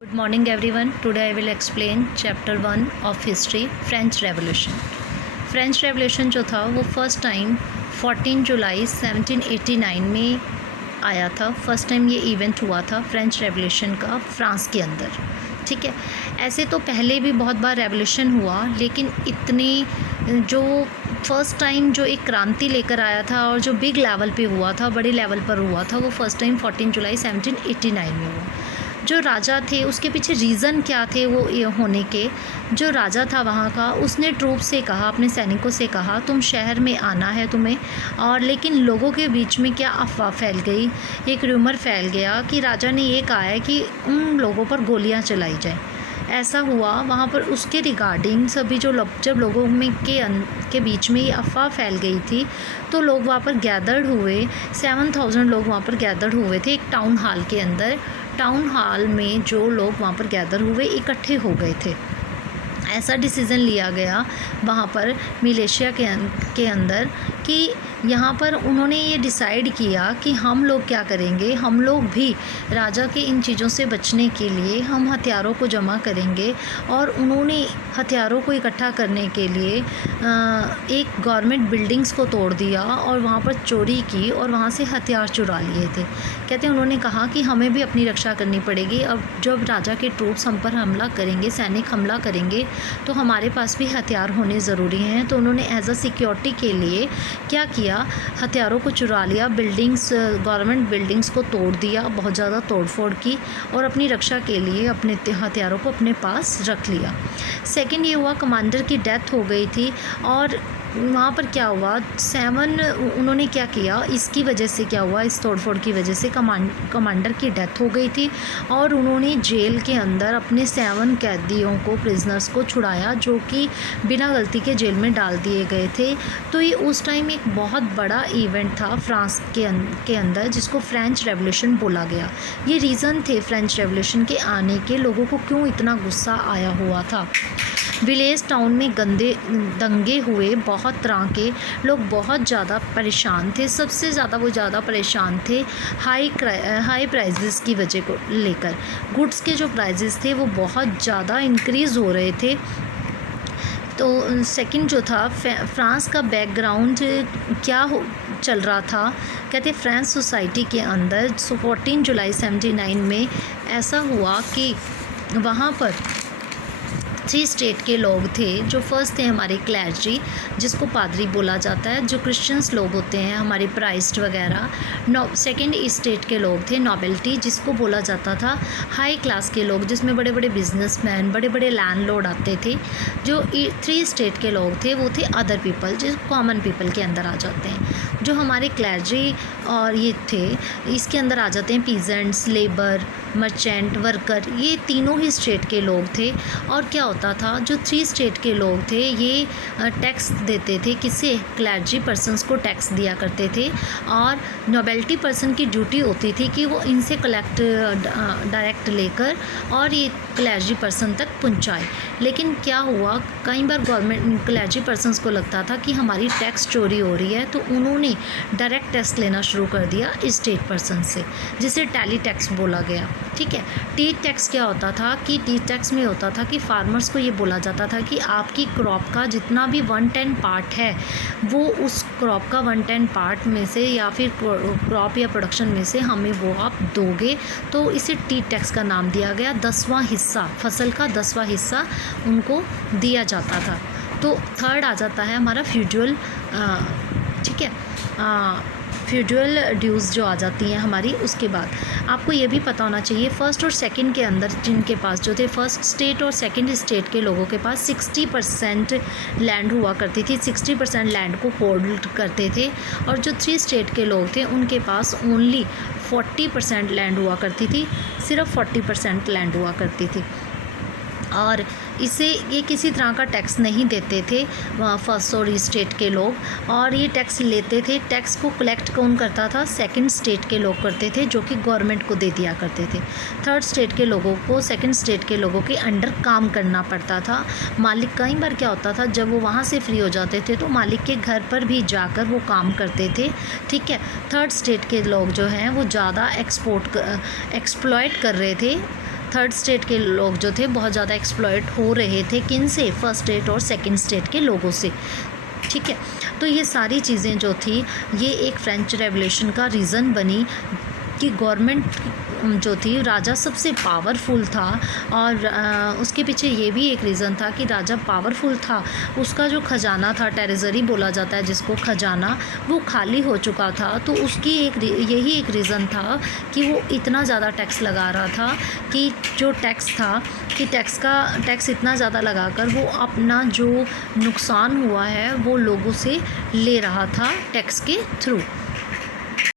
Good morning everyone. Today I will explain chapter 1 of history, French Revolution. French revolution जो था वो first time 14 जुलाई 1789 में आया था। फर्स्ट टाइम ये इवेंट हुआ था फ्रेंच रेवोल्यूशन का फ्रांस के अंदर। ठीक है, ऐसे तो पहले भी बहुत बार रेवोल्यूशन हुआ, लेकिन इतनी जो फर्स्ट टाइम जो एक क्रांति लेकर आया था और जो बिग लेवल पे हुआ था, बड़े लेवल पर हुआ था, वो फर्स्ट टाइम 14 जुलाई 1789 में हुआ। जो राजा थे उसके पीछे रीज़न क्या थे वो ये होने के, जो राजा था वहाँ का, उसने ट्रूप से कहा, अपने सैनिकों से कहा तुम शहर में आना है तुम्हें। और लेकिन लोगों के बीच में क्या अफवाह फैल गई, एक र्यूमर फैल गया कि राजा ने ये कहा है कि उन लोगों पर गोलियाँ चलाई जाए। ऐसा हुआ वहाँ पर, उसके रिगार्डिंग सभी जब लोगों में के बीच में ये अफवाह फैल गई थी, तो लोग वहाँ पर गैदर्ड हुए। 7000 लोग वहाँ पर गैदर्ड हुए थे एक टाउन हॉल के अंदर। टाउन हॉल में जो लोग वहाँ पर गैदर हुए इकट्ठे हो गए थे। ऐसा डिसीज़न लिया गया वहाँ पर मिलिशिया के अंदर कि यहाँ पर उन्होंने ये डिसाइड किया कि हम लोग क्या करेंगे, हम लोग भी राजा के इन चीज़ों से बचने के लिए हम हथियारों को जमा करेंगे। और उन्होंने हथियारों को इकट्ठा करने के लिए एक गवर्नमेंट बिल्डिंग्स को तोड़ दिया और वहाँ पर चोरी की और वहाँ से हथियार चुरा लिए थे। कहते हैं उन्होंने कहा कि हमें भी अपनी रक्षा करनी पड़ेगी, और जब राजा के ट्रूप्स हम पर हमला करेंगे, सैनिक हमला करेंगे, तो हमारे पास भी हथियार होने ज़रूरी हैं। तो उन्होंने एज अ सिक्योरिटी के लिए क्या किया, हथियारों को चुरा लिया, बिल्डिंग्स, गवर्नमेंट बिल्डिंग्स को तोड़ दिया, बहुत ज़्यादा तोड़फोड़ की, और अपनी रक्षा के लिए अपने हथियारों को अपने पास रख लिया। सेकंड ये हुआ, कमांडर की डेथ हो गई थी। और वहाँ पर क्या हुआ, उन्होंने क्या किया, इसकी वजह से क्या हुआ, इस तोड़फोड़ की वजह से कमांडर की डेथ हो गई थी। और उन्होंने जेल के अंदर अपने 7 कैदियों को, प्रिजनर्स को छुड़ाया, जो कि बिना गलती के जेल में डाल दिए गए थे। तो ये उस टाइम एक बहुत बड़ा इवेंट था फ्रांस के अंदर, जिसको फ्रेंच रेवोल्यूशन बोला गया। ये रीज़न थे फ्रेंच रेवोल्यूशन के आने के, लोगों को क्यों इतना गुस्सा आया हुआ था। विलेज टाउन में दंगे हुए, बहुत तरह के लोग बहुत ज़्यादा परेशान थे। सबसे ज़्यादा वो ज़्यादा परेशान थे हाई प्राइजेस की वजह को लेकर। गुड्स के जो प्राइजेस थे वो बहुत ज़्यादा इंक्रीज़ हो रहे थे। तो सेकंड जो था, फ्रांस का बैकग्राउंड क्या चल रहा था। कहते फ्रेंच सोसाइटी के अंदर 14 जुलाई 79 में ऐसा हुआ कि वहाँ पर 3 स्टेट के लोग थे। जो फर्स्ट थे हमारे क्लर्जी, जिसको पादरी बोला जाता है, जो क्रिश्चियंस लोग होते हैं, हमारे प्राइस्ट वगैरह। सेकंड स्टेट के लोग थे नोबेलिटी, जिसको बोला जाता था हाई क्लास के लोग, जिसमें बड़े बड़े बिजनेसमैन, बड़े बड़े लैंडलॉर्ड आते थे। जो 3 स्टेट के लोग थे वो थे अदर पीपल, जो कॉमन पीपल के अंदर आ जाते हैं। जो हमारे क्लर्जी और ये थे, इसके अंदर आ जाते हैं पीजेंट्स, लेबर, मर्चेंट, वर्कर, ये तीनों ही स्टेट के लोग थे। और क्या होता था, जो 3 स्टेट के लोग थे ये टैक्स देते थे, किसे, क्लर्जी पर्सन्स को टैक्स दिया करते थे। और नोबेलिटी पर्सन की ड्यूटी होती थी कि वो इनसे कलेक्ट डायरेक्ट लेकर और ये क्लर्जी पर्सन तक पहुंचाए। लेकिन क्या हुआ, कई बार गवर्नमेंट क्लर्जी पर्सन्स को लगता था कि हमारी टैक्स चोरी हो रही है, तो उन्होंने डायरेक्ट टैक्स लेना शुरू कर दिया स्टेट पर्सन से, जिसे टैली टैक्स बोला गया। ठीक है, टी टैक्स क्या होता था कि टी टैक्स में होता था कि फार्मर्स को ये बोला जाता था कि आपकी क्रॉप का जितना भी 1/10 पार्ट है, वो उस क्रॉप का 1/10 पार्ट में से, या फिर क्रॉप या प्रोडक्शन में से हमें वो आप दोगे। तो इसे टी टैक्स का नाम दिया गया। 10वां हिस्सा, फसल का 10वां हिस्सा उनको दिया जाता था। तो थर्ड आ जाता है हमारा फ्यूडुअल, ठीक है, फ्यूडुअल ड्यूज़ जो आ जाती हैं हमारी। उसके बाद आपको ये भी पता होना चाहिए, फर्स्ट और सेकंड के अंदर जिनके पास जो थे, फर्स्ट स्टेट और सेकंड स्टेट के लोगों के पास 60% लैंड हुआ करती थी, 60% लैंड को होल्ड करते थे। और जो 3 स्टेट के लोग थे उनके पास ओनली 40% लैंड हुआ करती थी, सिर्फ 40% लैंड हुआ करती थी। और ये किसी तरह का टैक्स नहीं देते थे फर्स्ट और स्टेट के लोग, और ये टैक्स लेते थे। टैक्स को कलेक्ट कौन करता था, सेकंड स्टेट के लोग करते थे, जो कि गवर्नमेंट को दे दिया करते थे। थर्ड स्टेट के लोगों को सेकंड स्टेट के लोगों के अंडर काम करना पड़ता था। मालिक, कई बार क्या होता था, जब वो वहाँ से फ्री हो जाते थे तो मालिक के घर पर भी जाकर वो काम करते थे। ठीक है, थर्ड स्टेट के लोग जो हैं वो ज़्यादा एक्सप्लॉयट कर रहे थे थर्ड स्टेट के लोग जो थे बहुत ज़्यादा एक्सप्लॉइट हो रहे थे, किन से, फर्स्ट स्टेट और सेकंड स्टेट के लोगों से। ठीक है, तो ये सारी चीज़ें जो थी ये एक फ्रेंच रेवोल्यूशन का रीज़न बनी कि गवर्नमेंट जो थी, राजा सबसे पावरफुल था और उसके पीछे ये भी एक रीज़न था कि राजा पावरफुल था, उसका जो खजाना था, टेरेजरी बोला जाता है जिसको, खजाना, वो खाली हो चुका था। तो उसकी यही एक रीज़न था कि वो इतना ज़्यादा टैक्स लगा रहा था कि जो टैक्स था कि टैक्स इतना ज़्यादा लगाकर वो अपना जो नुकसान हुआ है वो लोगों से ले रहा था टैक्स के थ्रू।